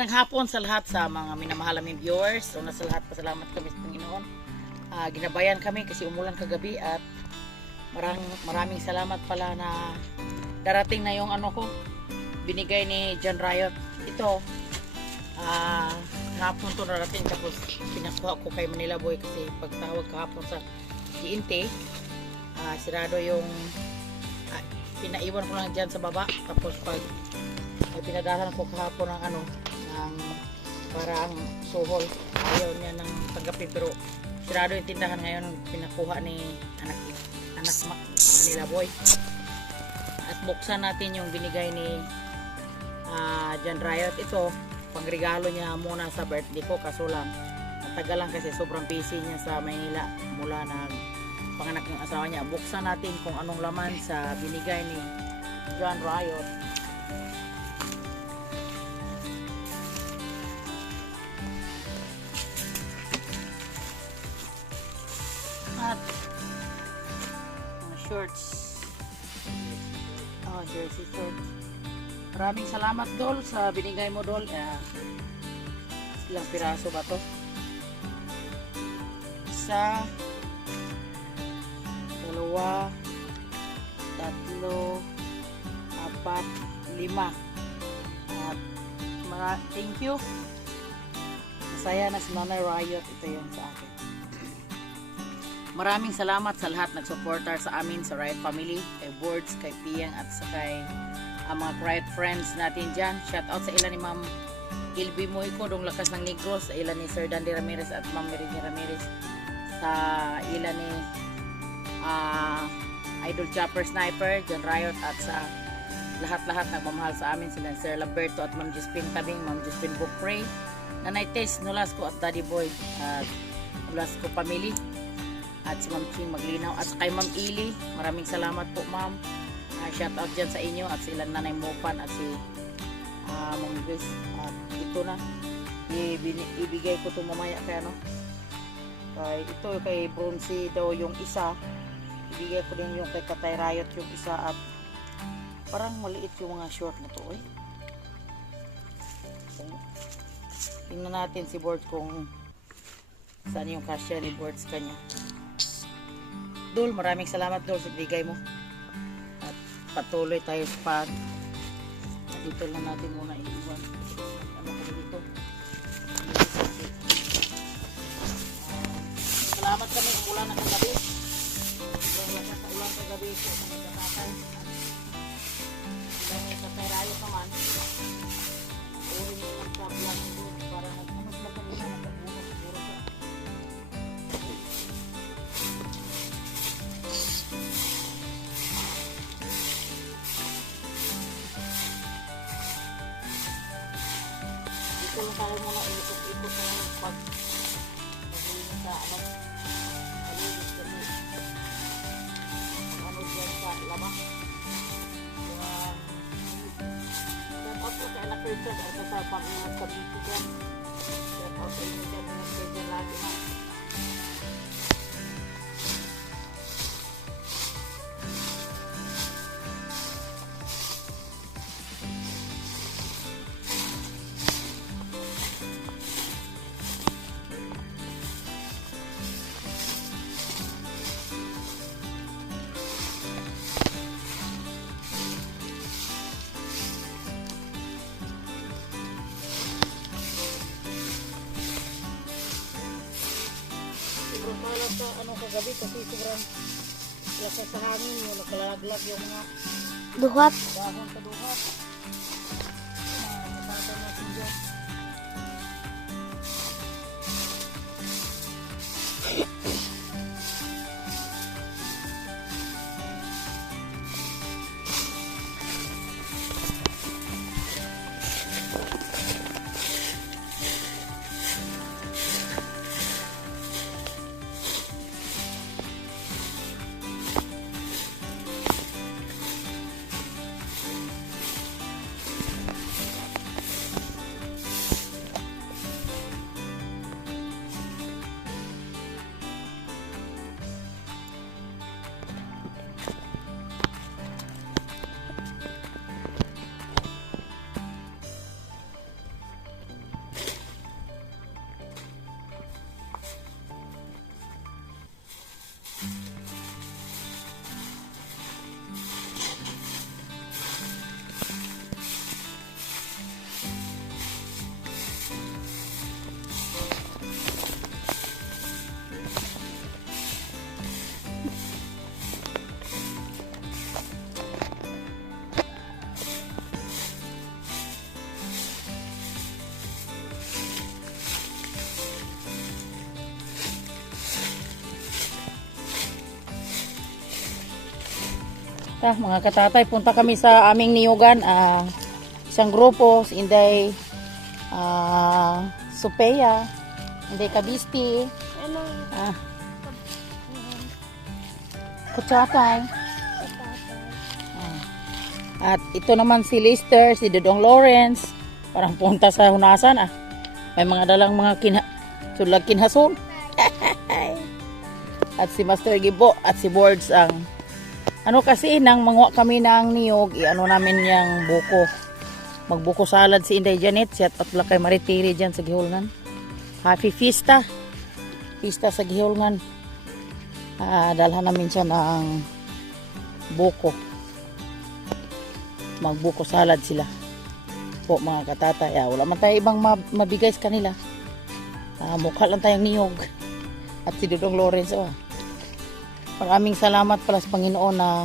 Magandang hapon sa lahat sa mga minamahal naming viewers. So na sa lahat, pasalamat kami sa Panginoon. Ginabayan kami kasi umulan kagabi at maraming salamat pala na darating na yung ano ko, binigay ni John Riot. Ito, hapon to narating tapos pinakuha ko kay Manila Boy kasi pagtawag kahapon sa GNT, sirado yung pinaiwan ko lang dyan sa baba. Tapos pag pinadahan ko kahapon ng ano, ng parang suhol, ayaw niya nang tanggapin pero sirado yung tindahan. Ngayon pinakuha ni anak Manila Boy at buksan natin yung binigay ni John Riot. Ito pangregalo niya muna sa birthday ko, kaso lang matagal lang kasi sobrang busy niya sa Maynila mula na panganak ng asawa niya. Buksan natin kung anong laman sa binigay ni John Riot. At mga shorts, jersey shorts. Maraming salamat Dol sa binigay mo Dol. Ilang piraso ba to? Isa, dalawa, tatlo, apat, lima. At thank you. Masaya na si Nanay Riot. Ito yun sa akin. Maraming salamat sa lahat nag-supporter sa amin sa Riot Family, kay Boards, kay Piyang at sa kay mga Riot friends natin dyan. Shout out sa ilan ni Ma'am Ilby Moyko, dong lakas ng Negros, sa ilan ni Sir Dandy Ramirez at Ma'am Meridia Ramirez, sa ilan ni Idol Chopper Sniper, John Riot, at sa lahat-lahat nagmamahal sa amin, sila Sir Lamberto at Ma'am Juspin Tabing, Ma'am Juspin Bukpray, Nanay Tess Nolasco at Daddy Boy at Nolasco Family, at si Ma'am Ching Maglinaw at kay Ma'am Ili. Maraming salamat po Ma'am. Shout out dyan sa inyo at sila Nanay Mopan at si Ma'am Grace. At ito na, ibigay ko ito mamaya kay ano, kay ito kay Bronzy daw yung isa, ibigay ko din yung kay Katay Riot yung isa. At parang maliit yung mga short na to tingnan natin si Board kung saan yung kasya ni Boards kanya. Dol, maraming salamat Dol sa bigay mo. At patuloy tayo sa pag. Dito lang natin muna iiwan. Ano ko dito? Salamat kami. Ulan na kagabi. Sobrang lakas sa ulan kagabi. So, kami katatay. At sa Rayo naman. Uri mo lang sa vlog ko. Para nag-anos na kami na nagkabuno. Siguro siya. Dito lang tayo muna ilikot-ikot na pag maglinis sa ano, paligid kami. Ano dyan sa labas. Shout out po kay Anak Richard at sa pag-iwas sa beauty dyan. Shout out sa inyo dyan. Ingat dyan lagi na. Sobrang malas sa ano kagabi kasi sobrang lakas sa hangin mo, nakalaglag yung mga Duhat. dahon sa duhat. Matataw natin dyan. Mga katatay, punta kami sa aming niyugan. Isang grupo, si Inday Supeya, Inday Kabisti, Katatay. At ito naman si Lister, si Dodong Lawrence. Parang punta sa hunasan May mga dalang mga sulag kinhason. At si Master Gibo at si Boards ang kasi nang mangwa kami ng niyog, namin yung buko. Magbuko salad si Inday Janet, siya at kay Maritiri dyan sa Gihulngan. Happy Fiesta. Fiesta sa Gihulngan. Dalhan namin siya ng buko. Magbuko salad sila. Po mga katatay. Wala man tayo ibang mabigay sa kanila. Mukha lang tayong niyog. At si Dodong Lawrence. Maraming salamat pala sa Panginoon na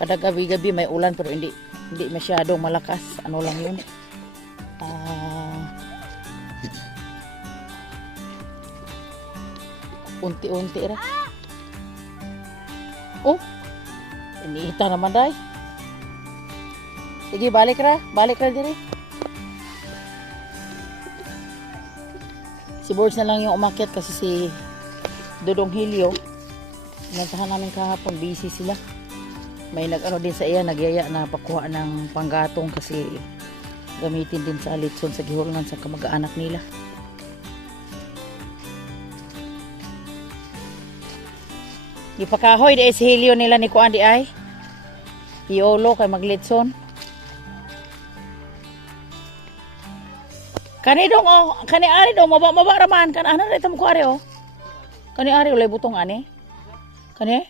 kada gabi-gabi may ulan pero hindi masyadong malakas. Ano lang yun. Unti-unti ra. Iniita naman day. Sige, balik ra diri. Si Boards na lang yung umakyat kasi si Dodong Helio, nantahan namin kahapon, busy sila. May din sa iya, nagyaya na pakuha ng panggatong kasi gamitin din sa litson sa Gihulngan sa kamag-anak nila. Ipakahoy di si Helio nila ni Kuan di ay. Piolo kay maglitson. Kani ari dong maba raman kan ana dito mo ko ari Kani ari ulay butong ani? Kani?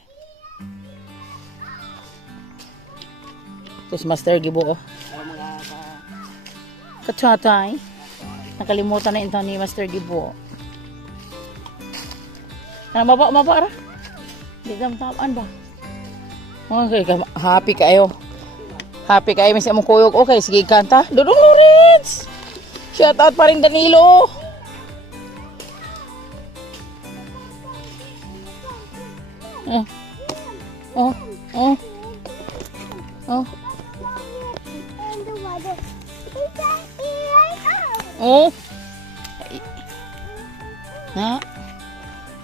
Tapos Master Gibo Katatay. Nakalimutan na ito ni Master Gibo. Maba ra? Di gamtaman ba? Okay, happy kayo. Happy kayo may mong kuyog. Okay, sige kanta. Dodong Lawrence! Shout out pa rin Danilo!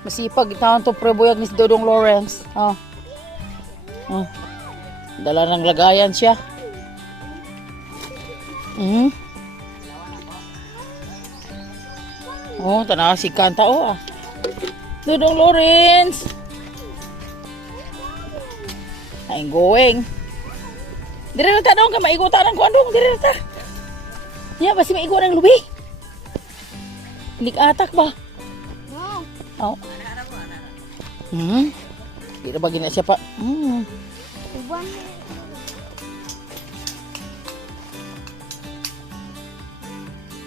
Masipag itaon to prebuyag ni Dodong Lawrence. Dala ng lagayan siya. Tanawa si kanta Dodong Lawrence. I'm going. Dire na ta dong ka maigutan ang kuandong, dire na ta. Ya, basi maigo ng lubi. Hindi ka atak ba? No. Di na ba gina siya pa?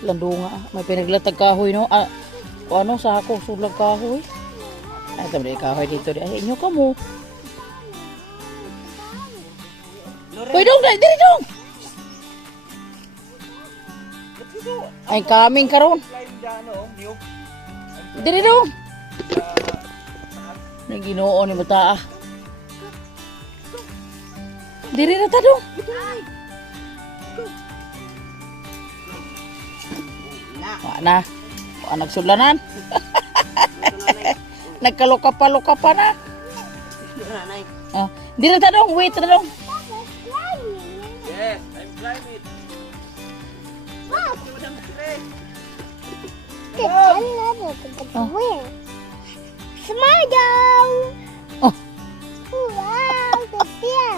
Landunga, may pinaglatag kahoy no. Sa ako sulag kahoy. Ay, tabi kahoy dito. Ay, inyo ka mo. Hoy dong, diri dong. Ay kaming karon. Diri dong. May Ginoo ni bata. Diri na ta dong. Na. Nagsulanan. Nagkaluka pa na. Diri na ta dong, wait na dong. Yes, I'm climbing. Smile down. Wow, that's here.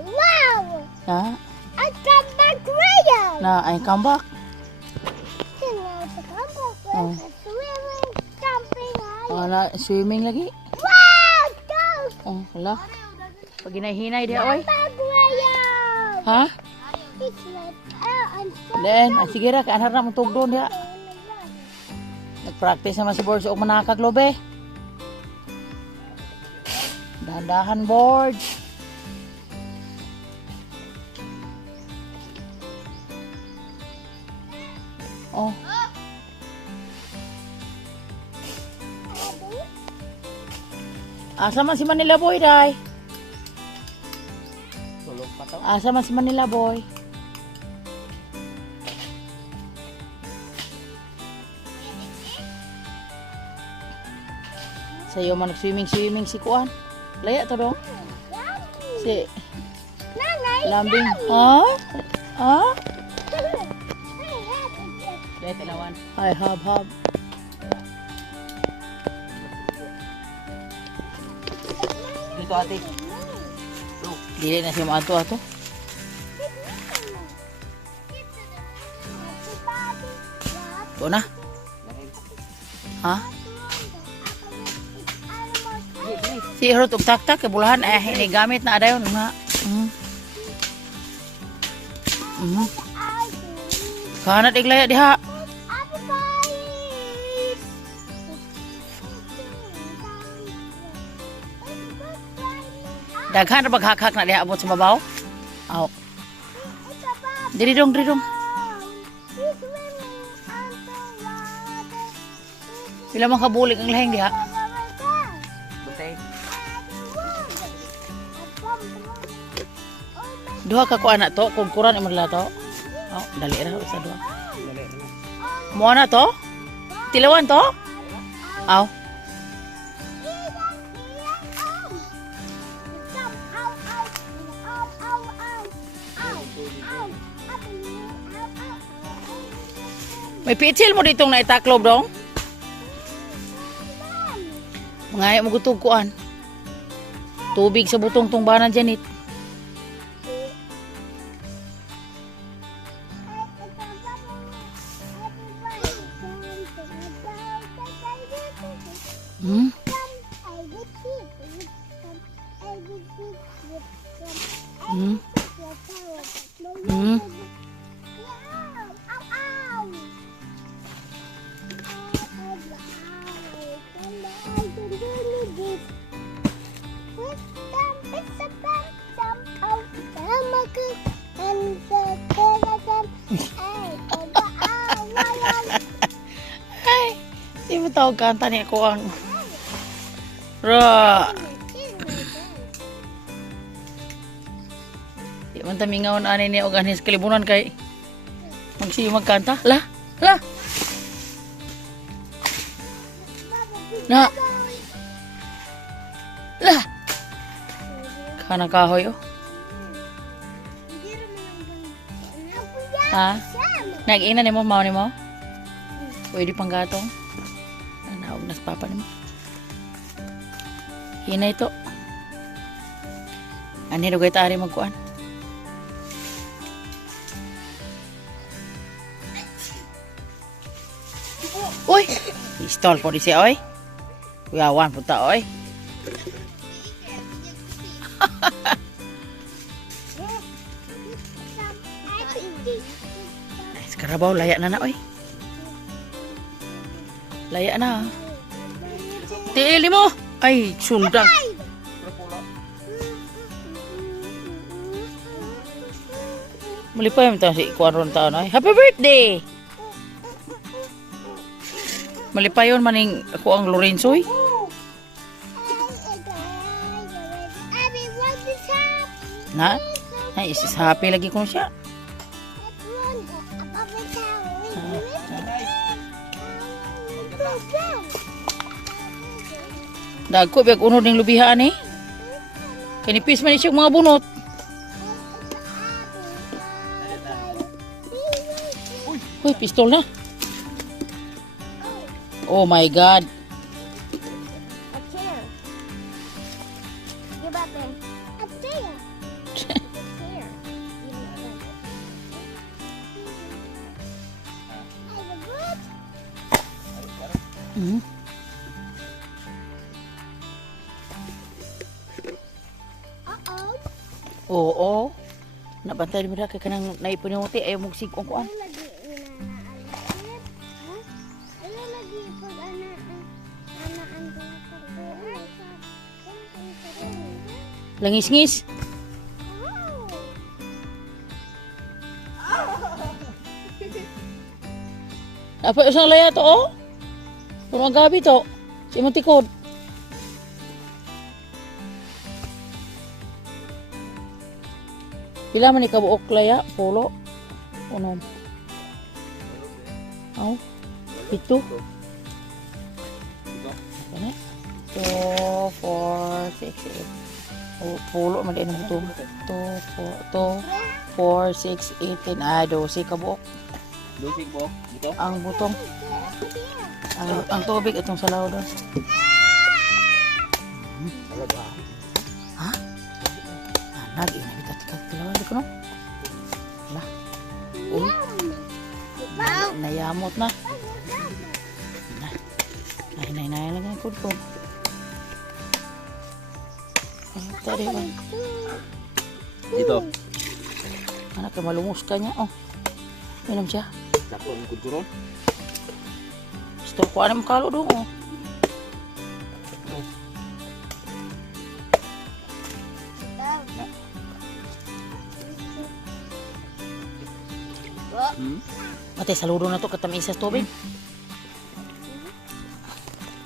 Wow. I come back later. I come back. Swimming lagi. Wow, Hala. Pag hinay-hinay di oy. Ha? Then, sige ra, kaanhar na mong tugdon diha. Nag-practice naman si Boards o manakag lobe. Dahan-dahan Boards. Asa man si Manila Boy, day? Tulog pa to. Asa man si Manila Boy? Sa'yo man nag-swimming si Kuan. Laya to dong. Si Nanay, Lambing. Ha? Ha? Dahil tilawan. Ay, hab. Dito ate. Dili na siya maato-ato. Ito na. Ha? Si Herot ug taktak kay bulahan ini gamit na adayon nga. Kana iglaya diha. Daghan ra baghakak na diha abot sa babaw. Aw. Diri dong. Pila man kabulig ang lahing diha. Butay. Duha ka kuan na to, kung kuran imong la to. Oh, dali ra sa duha. Mo na to? Tilawan to? Aw. May pitsil mo ditong naitaklob dong? Mga mo gutog kuan. Tubig sa butong tungbanan Janit. Hmm? Hmm? Hmm? Ay, di mo tawag kanta niya ko ang Ra. Di man tamingaon ani niya og anis kalibunan kay magsiyo magkanta. La. Na. La. Kana kahoy oh. Ha? Nag-ina ni mo, mao ni mo? Pwede pang gatong. Naog nas papa ni mo. Hina ito. Ani ro gayta ari magkuan. Uy, pistol po di siya oy. Kuyawan punta oy. Karabaw, laya na oy. Laya na. Tiili mo. Ay, sundang. Malipay mo tayo si Kuan ron taon ay. Happy birthday! Malipay yun maning ako ang Lorenzo eh. Na? Ay, isis happy lagi ko siya. Dagko biag unod ning lubihaan eh. Kanipis man siya mga bunot. Uy, pistol na. Oh my God. A chair. Give up then. A chair. Chair. Hmm. Oo. Nabantay mo na kay kanang naipunuti ayaw mong sigkong kuan. Langis-ngis. Apa usang laya to oh? Puro gabi to. Si mo tikod. Pila man ni kabuok laya, pulo. Unom. Aw. Pito. Ano? 2, 4, 6, 8. Oh, pulo man din ang butong. 2, 4, 6, 18. Ah, 12 kabuok. Lusig po. Dito. Ang butong. Ang tubig itong salaw doon. Ha? Nagi na kita tilawan ko no. Wala. Uy, nayamot na. Nay lang ang kudkod. Tari ba? Dito. Anak ka malumos ka niya. Oh. Minum siya. Sakto ang kuduron. Gusto ko anam kalo doon. Oh. Mate, saludo na to katamisas tubig.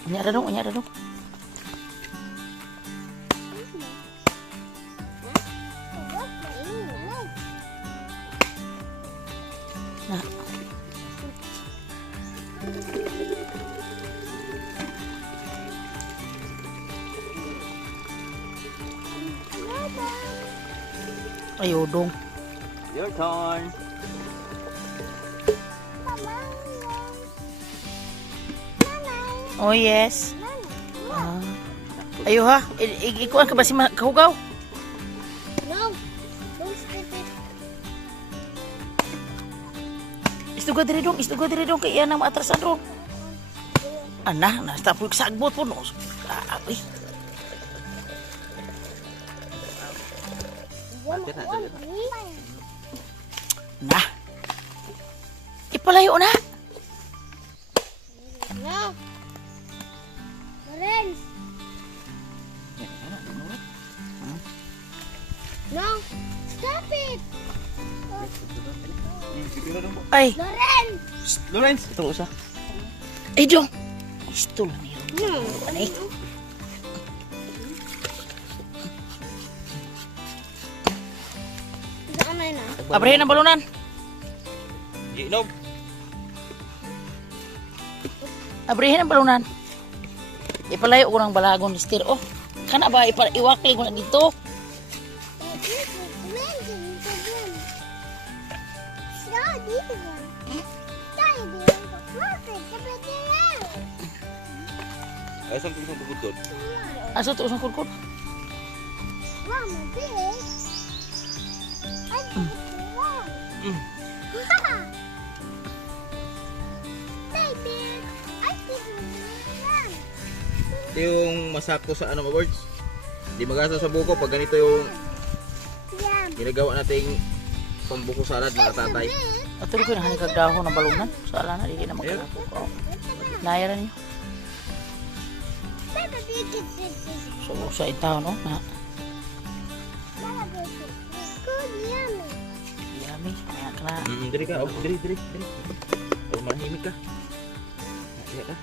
Unya ra dong. Nah. Ayo dong. Your turn. Oh yes. Ah. Ayo ha. Ikuan ka ba si kahugaw? No. Don't skip it. Istuga diri dong kay iyan ang atrasan ron. Ana, nasta po sagbot po no. Ay. Nah. Ipalayo na. No. Lorenz. No. Stop it. Ay, Lorenz. Lawrence. Ito usa. ay dong. Istul ni. No. Ani. Saan na yun Abrihin ang balunan. Ginom. Abrihin ang balunan. Ipalayo ko ng balagon ni Stir. Oh, kana ba iwakli ko na dito? Ay, saan kung bukod doon? Aso to usang kurkur. Ito yung masakto sa ano mga birds. Hindi magasa sa buko pag ganito yung ginagawa nating pambuko salad mga tatay. Ato ko na hanig kagdahon ng balunan. Sa ala na dili na magkalapo ko. Nayara niyo. So sa itaw no na. Yummy. Ayan ka na. Diri ka, oh, diri. Oh, manahimik ka. Iya ka.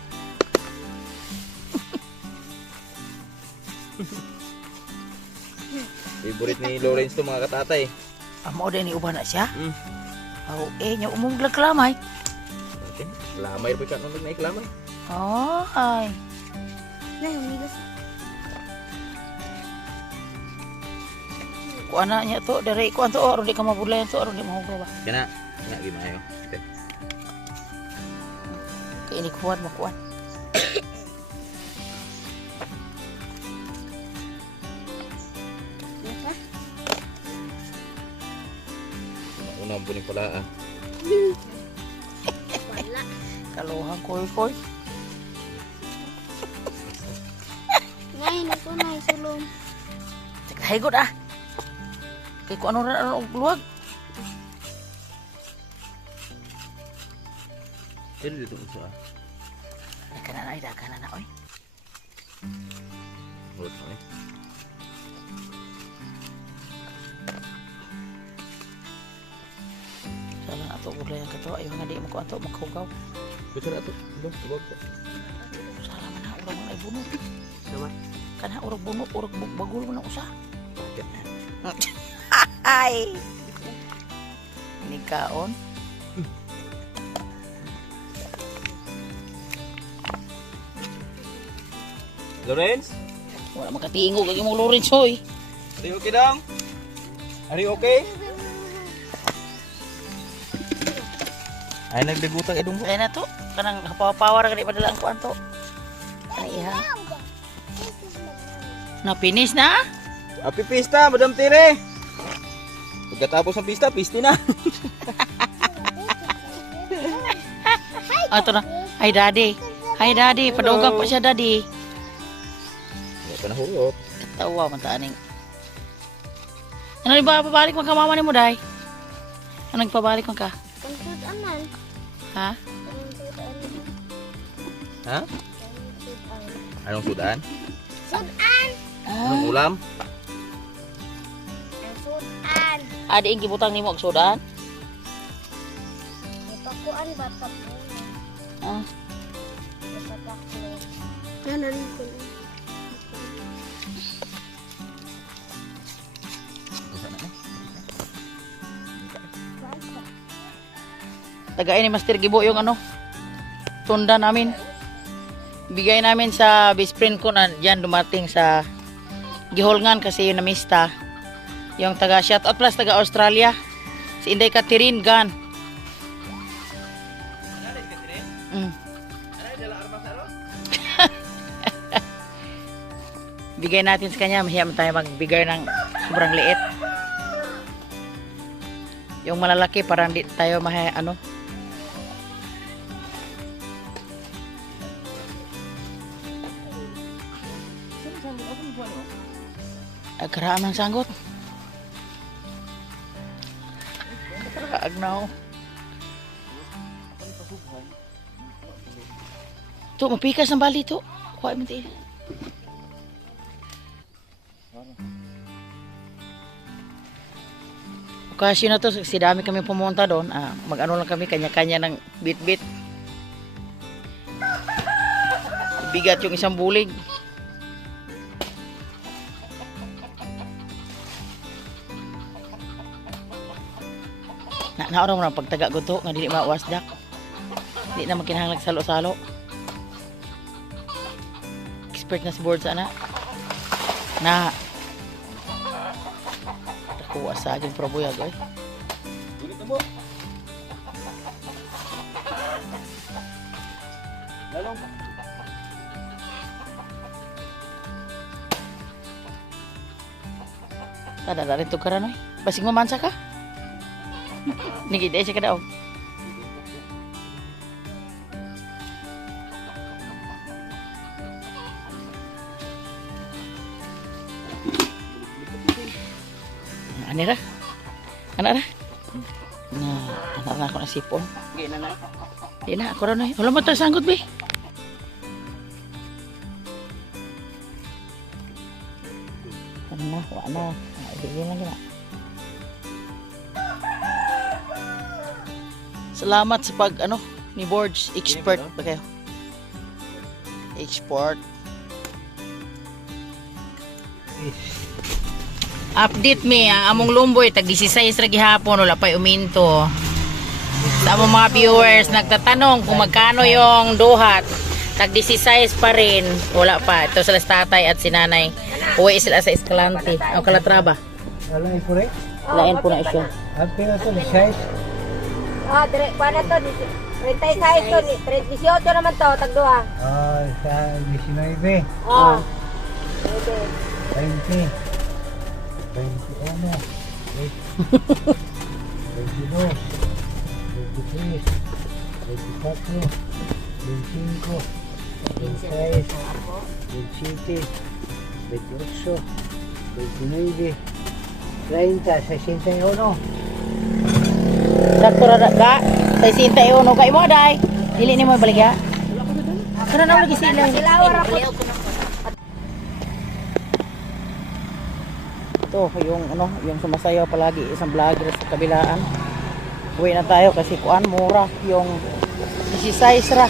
Favorite ni Lawrence to mga katatay. Amo din ni uban na siya. Oh, nya umuglag lamay. Okay. Lamay pa ka nung nagnaik-lamay. Oh, ay. Kuan na niya to, dari kuan to aron di ka mabulayan to aron di mahugaw ba. Kana, nga gimayo. Okay. Kay ini kuan mo kuan. Unang po ni pala ah. Kaluhang koy. Ngayon ako na isulong. Higot ah. Kay kung ano na ang luwag. Pero dito usa. Kana na oy. Good eh. Sala ato ulay ang kato ayo nga di mo ko ato makahugaw. Gusto na to. Ito, tubag ko. Sala man na urang ay bunot. Sama. Kana urang bunot, urang bagul mo na usa. Okay. Ay. Ini kaon. Lorenz? Wala makatingog ang imong Lawrence hoy. Are you okay dong? Are you okay? Ay, nagbibutang edong Ay na to. Kanang hapaw-pawar ka di padala ang kuan to. Ay iha. Na finish na? Happy pista, Madam Tire! Pagkatapos ng pista, pisto na. Ato na. Hi daddy. Hi daddy, padugang pa siya daddy. Hindi pa nahulot. Katawa man ta aning. Ano ba pabalik man ka mama nimo day? Anong pabalik man ka? Konsud aman. Ha? Ha? Anong sudan? Sudan. Anong ulam? Sudan. Adi ing gibutang nimo og sodan? Ipakuan ba pa po? Ah. Nanan ko. Tagay ni Master Gibo yung ano, tunda namin. Bigay namin sa best friend ko na diyan dumating sa Giholngan kasi yung namista. Yung taga shoutout plus taga Australia. Si Inday Catherine Gan. Mm. Bigay natin sa kanya, mahiya tayo magbigay ng sobrang liit. Yung malalaki parang di tayo mahiya ano. Agkaraan ng sanggot. Agnaw. Tu mapikas ng bali tu. Kuha mo ti. Okasyon na to, si dami kami pumunta doon. Mag-ano lang kami, kanya-kanya ng bit-bit. Bigat yung isang bulig. Naaraw mo na pagtaga ko to, nga dili mawasdak. Hindi na makinahanglag salo-salo. Expert na si board sa anak. Na. Nakuha sa akin probuyag ay. Ulit na mo. Lalong. Tada na rin ito ka rin, basig mamansa ka. Nigide siya ka daw. Anira? Anak ra? Anak na ako na sipon. Hindi na na. Hindi na, ako rin. Wala mo tayo sanggot, be. Ano na, wala na. Ibigay lang gina. Salamat sa pag ano ni Boards expert ba kayo? Export. Update me among lumboy tag 16 ra gihapon wala pa uminto. Sa among mga viewers nagtatanong kung magkano yung duhat. Tag 16 pa rin, wala pa. Ito sila tatay at si nanay. Uwi sila sa Escalante. Ang Calatrava. Alay ko rin. Lain po na siya. Ang pila to, size. Dire, paano to? 36 to, 18 naman to, tagduha. Sa 19. Oh. 20. 21. 22. 23. 24. 25. 26. 27. 28. 29. 30. 61. Sakto ra ka. 61 kay mo day. Dili ni mo baligya. Kana na lagi sila. Ito yung ano, yung sumasayaw palagi isang vlogger sa kabilaan. Uwi na tayo kasi kuan mura yung 16 ra.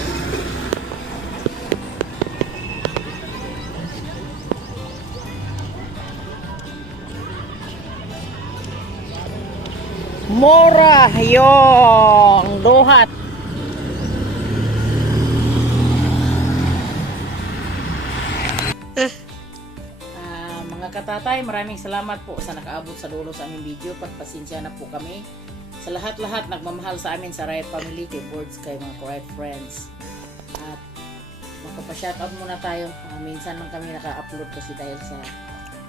Mura yung duhat. Mga katatay, maraming salamat po sa nakaabot sa dulo sa aming video. Pagpasensya na po kami sa lahat-lahat nagmamahal sa amin sa Riot Family, kay Boards, kay mga Riot Friends. At magpapa-shoutout muna tayo. Minsan lang kami naka-upload kasi dahil sa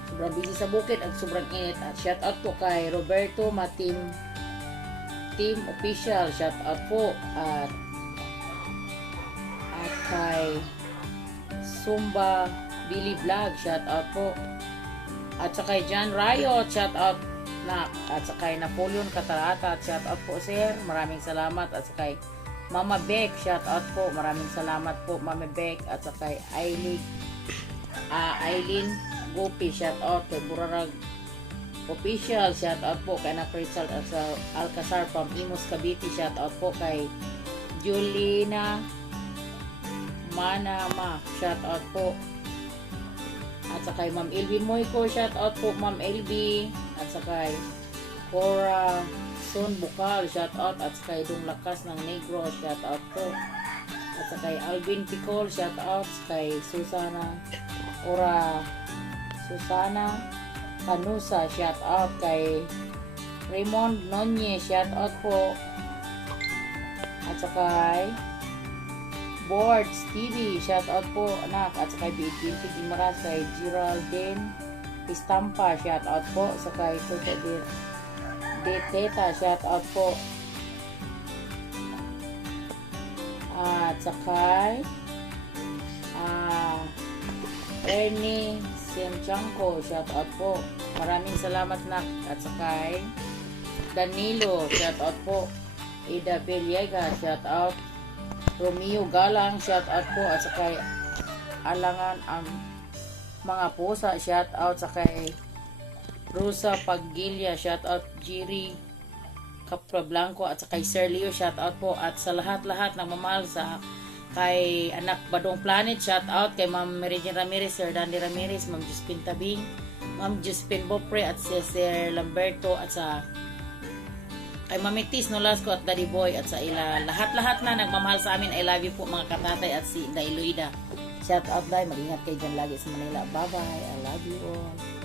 sobrang busy sa bukid at sobrang init. At shoutout po kay Roberto Matim Team Official, shoutout po. At kay Sumba Billy Vlog, shoutout po. At sa kay John Riot, shoutout na. At sa kay Napoleon Catarata, shoutout po sir, maraming salamat. At sa kay Mama Beck, shoutout po, maraming salamat po Mama Beck. At sa kay Aileen Gopi, shoutout. Kay Burarag Official, shoutout po. Kay Naprisal Alcazar from Imus Cavite, shoutout po. Kay Julina Manama, shoutout po. At sa kay Ma'am Elvin Moyko, shoutout po Ma'am Elvie. At sa kay Cora Son Bukal, shoutout. At sa kay Dung Lakas ng Negro, shoutout po. At sa kay Alvin Picol, shoutout. Sa kay Susana Panusa, shoutout. Kay Raymond Nonye, shoutout po. At sa kay Boards TV, shoutout po anak. At sa kay Bigin Tigimaras, kay Geraldine Istampa, shoutout po. Sa kay Tete de Teta, shoutout po. At sa kay Ernie Siemchanko, shoutout po. Maraming salamat nak. At sa kay Danilo, shoutout po. Ida Villegas, shoutout. Romeo Galang, shoutout po. At sa kay Alangan ang mga pusa, shoutout. Sa kay Rosa Paggilia, shoutout. Jiri Capra Blanco, at sa kay Sir Leo, shoutout po. At sa lahat-lahat na mamahal sa kay Anak Badong Planet, shoutout. Kay Ma'am Meridian Ramirez, Sir Dandy Ramirez, Ma'am Josephine Tabing, Ma'am Josephine Bopre, at si Sir Lamberto, at sa kay Mamitis Nolasco at Daddy Boy, at sa ila lahat-lahat na nagmamahal sa amin. I love you po mga katatay. At si Dailuida, shout out dahil mag-ingat kayo dyan lagi sa Manila. Bye bye, I love you all.